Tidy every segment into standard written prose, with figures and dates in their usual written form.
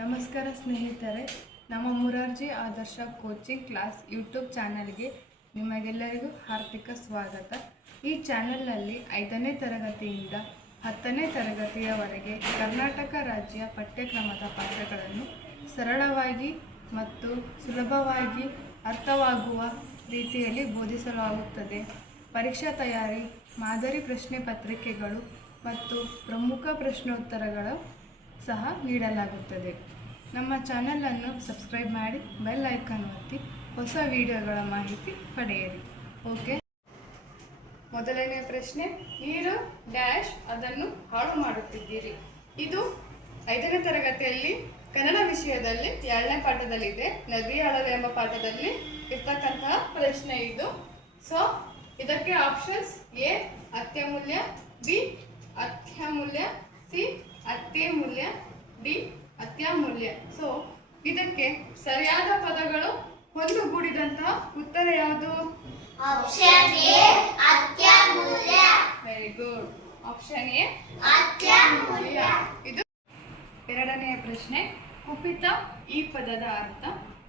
ನಮಸ್ಕಾರ ಸ್ನೇಹಿತರೆ, ನಮ್ಮ ಮುರಾರ್ಜಿ ಆದರ್ಶ ಕೋಚಿಂಗ್ ಕ್ಲಾಸ್ ಯೂಟ್ಯೂಬ್ ಚಾನಲ್ಗೆ ನಿಮಗೆಲ್ಲರಿಗೂ ಹಾರ್ದಿಕ ಸ್ವಾಗತ. ಈ ಚಾನಲ್ನಲ್ಲಿ 5ನೇ ತರಗತಿಯಿಂದ 10ನೇ ತರಗತಿಯವರೆಗೆ ಕರ್ನಾಟಕ ರಾಜ್ಯ ಪಠ್ಯಕ್ರಮದ ಪಾಠಗಳನ್ನು ಸರಳವಾಗಿ ಮತ್ತು ಸುಲಭವಾಗಿ ಅರ್ಥವಾಗುವ ರೀತಿಯಲ್ಲಿ ಬೋಧಿಸಲಾಗುತ್ತದೆ. ಪರೀಕ್ಷಾ ತಯಾರಿ, ಮಾದರಿ ಪ್ರಶ್ನೆ ಪತ್ರಿಕೆಗಳು ಮತ್ತು ಪ್ರಮುಖ ಪ್ರಶ್ನೋತ್ತರಗಳು ಸಹ ನೀಡಲಾಗುತ್ತದೆ. ನಮ್ಮ ಚಾನಲನ್ನು ಸಬ್ಸ್ಕ್ರೈಬ್ ಮಾಡಿ, ಬೆಲ್ ಐಕಾನ್ ಒತ್ತಿ ಹೊಸ ವಿಡಿಯೋಗಳ ಮಾಹಿತಿ ಪಡೆಯಿರಿ. ಓಕೆ, ಮೊದಲನೇ ಪ್ರಶ್ನೆ, ನೀರು ಡ್ಯಾಶ್ ಅದನ್ನು ಹಾಳು ಮಾಡುತ್ತಿದ್ದೀರಿ. ಇದು 5ನೇ ತರಗತಿಯಲ್ಲಿ ಕನ್ನಡ ವಿಷಯದಲ್ಲಿ 2ನೇ ಪಾಠದಲ್ಲಿದೆ. ನದಿ ಅಳವೆ ಎಂಬ ಪಾಠದಲ್ಲಿ ಇರ್ತಕ್ಕಂತಹ ಪ್ರಶ್ನೆ ಇದು. ಸೊ ಇದಕ್ಕೆ ಆಪ್ಷನ್ಸ್: ಎ ಅತ್ಯಮೂಲ್ಯ, ಬಿ ಅತ್ಯಮೂಲ್ಯ, ಸಿ ಅತ್ಯಮೂಲ್ಯ, ಡಿ ಅತ್ಯಮೂಲ್ಯ. ಸೊ ಇದಕ್ಕೆ ಸರಿಯಾದ ಪದಗಳು ಒಂದುಗೂಡಿದಂತಹ ಉತ್ತರ ಯಾವುದು? ಆಪ್ಷನ್ ಎ ಅತ್ಯಮೂಲ್ಯ. ವೆರಿ ಗುಡ್, ಆಪ್ಷನ್ ಎ ಅತ್ಯಮೂಲ್ಯ. ಇದು ಎರಡನೆಯ ಪ್ರಶ್ನೆ, ಕುಪಿತ ಈ ಪದದ ಅರ್ಥ.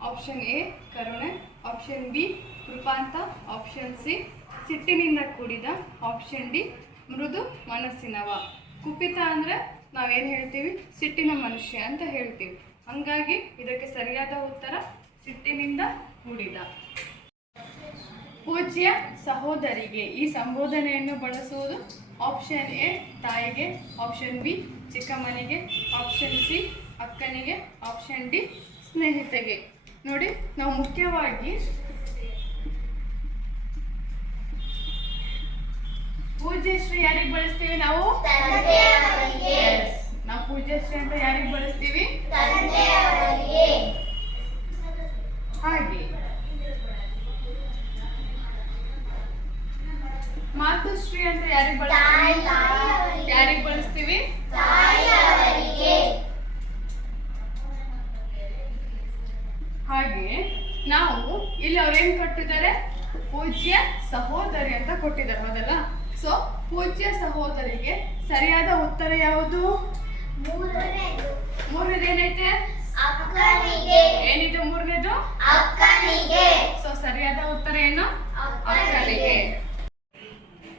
ಆಪ್ಷನ್ ಎ ಕರುಣೆ, ಆಪ್ಷನ್ ಬಿ ಕೃಪಾಂತ, ಆಪ್ಷನ್ ಸಿ ಸಿಟ್ಟಿನಿಂದ ಕೂಡಿದ, ಆಪ್ಷನ್ ಡಿ ಮೃದು ಮನಸ್ಸಿನವ. ಕುಪಿತ ಅಂದರೆ ನಾವೇನು ಹೇಳ್ತೀವಿ? ಸಿಟ್ಟಿನ ಮನುಷ್ಯ ಅಂತ ಹೇಳ್ತೀವಿ. ಹಂಗಾಗಿ ಇದಕ್ಕೆ ಸರಿಯಾದ ಉತ್ತರ ಸಿಟ್ಟಿನಿಂದ ಕೂಡಿದ. ಪೂಜ್ಯ ಸಹೋದರಿಗೆ ಈ ಸಂಬೋಧನೆಯನ್ನು ಬಳಸುವುದು. ಆಪ್ಷನ್ ಎ ತಾಯಿಗೆ, ಆಪ್ಷನ್ ಬಿ ಚಿಕ್ಕಮ್ಮನಿಗೆ, ಆಪ್ಷನ್ ಸಿ ಅಕ್ಕನಿಗೆ, ಆಪ್ಷನ್ ಡಿ ಸ್ನೇಹಿತೆಗೆ. ನೋಡಿ, ನಾವು ಮುಖ್ಯವಾಗಿ ಪೂಜ್ಯಶ್ರೀ ಯಾರಿಗೆ ಬಳಸ್ತೀವಿ? ನಾವು ನಾವು ಪೂಜ್ಯಶ್ರೀ ಅಂತ ಯಾರಿಗೆ ಬಳಸ್ತೀವಿ? ಹಾಗೆ ಮಾತುಶ್ರೀ ಅಂತ ಯಾರಿಗೆ ಬಳಸ್ತೀವಿ? ಯಾರಿಗೆ ಬಳಸ್ತೀವಿ? ಹಾಗೆ ನಾವು ಇಲ್ಲಿ ಅವ್ರೇನ್ ಕೊಟ್ಟಿದ್ದಾರೆ? ಪೂಜ್ಯ ಸಹೋದರಿ ಅಂತ ಕೊಟ್ಟಿದ್ದಾರೆ, ಹೌದಲ್ಲ? ಸೊ ಪೂಜ್ಯ ಸಹೋದರಿಗೆ ಸರಿಯಾದ ಉತ್ತರ ಯಾವುದು? ಮೂರನೇದು ಏನೈತೆ? ಏನಿದು ಮೂರನೇದು? ಸೊ ಸರಿಯಾದ ಉತ್ತರ ಏನು? ಅಕ್ಕನಿಗೆ.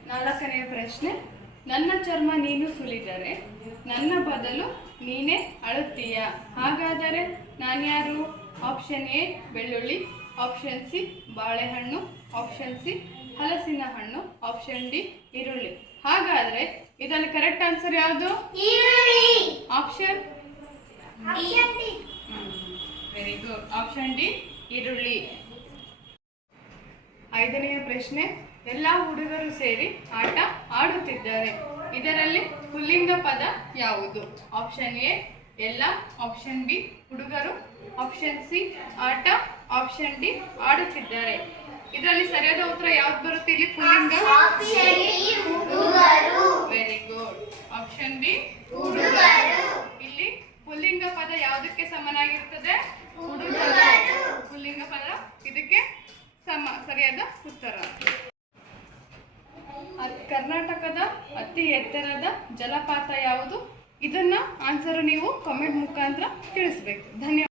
ನಾಲ್ಕನೆಯ ಪ್ರಶ್ನೆ, ನನ್ನ ಚರ್ಮ ನೀನು ಸುಲಿದರೆ ನನ್ನ ಬದಲು ನೀನೇ ಅಳುತ್ತೀಯ, ಹಾಗಾದರೆ ನಾನ್ಯಾರು? ಆಪ್ಷನ್ ಎ ಬೆಳ್ಳುಳ್ಳಿ, ಆಪ್ಷನ್ ಸಿ ಬಾಳೆಹಣ್ಣು, ಆಪ್ಷನ್ ಸಿ ಹಲಸಿನ ಹಣ್ಣು, ಆಪ್ಷನ್ ಡಿ ಈರುಳ್ಳಿ. ಹಾಗಾದ್ರೆ ಇದರಲ್ಲಿ ಕರೆಕ್ಟ್ ಆನ್ಸರ್ ಯಾವುದು? Option very good, option D ಈರುಳ್ಳಿ. 5ನೆಯ ಪ್ರಶ್ನೆ, ಎಲ್ಲ ಹುಡುಗರು ಸೇರಿ ಆಟ ಆಡುತ್ತಿದ್ದಾರೆ. ಇದರಲ್ಲಿ ಪುಲ್ಲಿಂಗ ಪದ ಯಾವುದು? ಆಪ್ಷನ್ ಎ ಎಲ್ಲ, ಆಪ್ಷನ್ ಬಿ ಹುಡುಗರು, ಆಪ್ಷನ್ ಸಿ ಆಟ, ಆಪ್ಷನ್ ಡಿ ಆಡುತ್ತಿದ್ದಾರೆ. ಇದರಲ್ಲಿ ಸರಿಯಾದ ಉತ್ತರ ಯಾವ್ದು ಬರುತ್ತೆ ಇಲ್ಲಿ? ಪುಲ್ಲಿಂಗ. ವೆರಿ ಗುಡ್, ಆಪ್ಷನ್ ಬಿ ಹುಡುಗರು. ಇಲ್ಲಿ ಪುಲ್ಲಿಂಗ ಪದ ಯಾವುದಕ್ಕೆ ಸಮನಾಗಿರ್ತದೆ? ಹುಡುಗರು. ಪುಲ್ಲಿಂಗ ಪದ ಇದಕ್ಕೆ ಸರಿಯಾದ ಉತ್ತರ. ಕರ್ನಾಟಕದ ಅತಿ ಎತ್ತರದ ಜಲಪಾತ ಯಾವುದು? ಇದನ್ನ ಆನ್ಸರ್ ನೀವು ಕಾಮೆಂಟ್ ಮುಖಾಂತರ ತಿಳಿಸಬೇಕು. ಧನ್ಯವಾದ.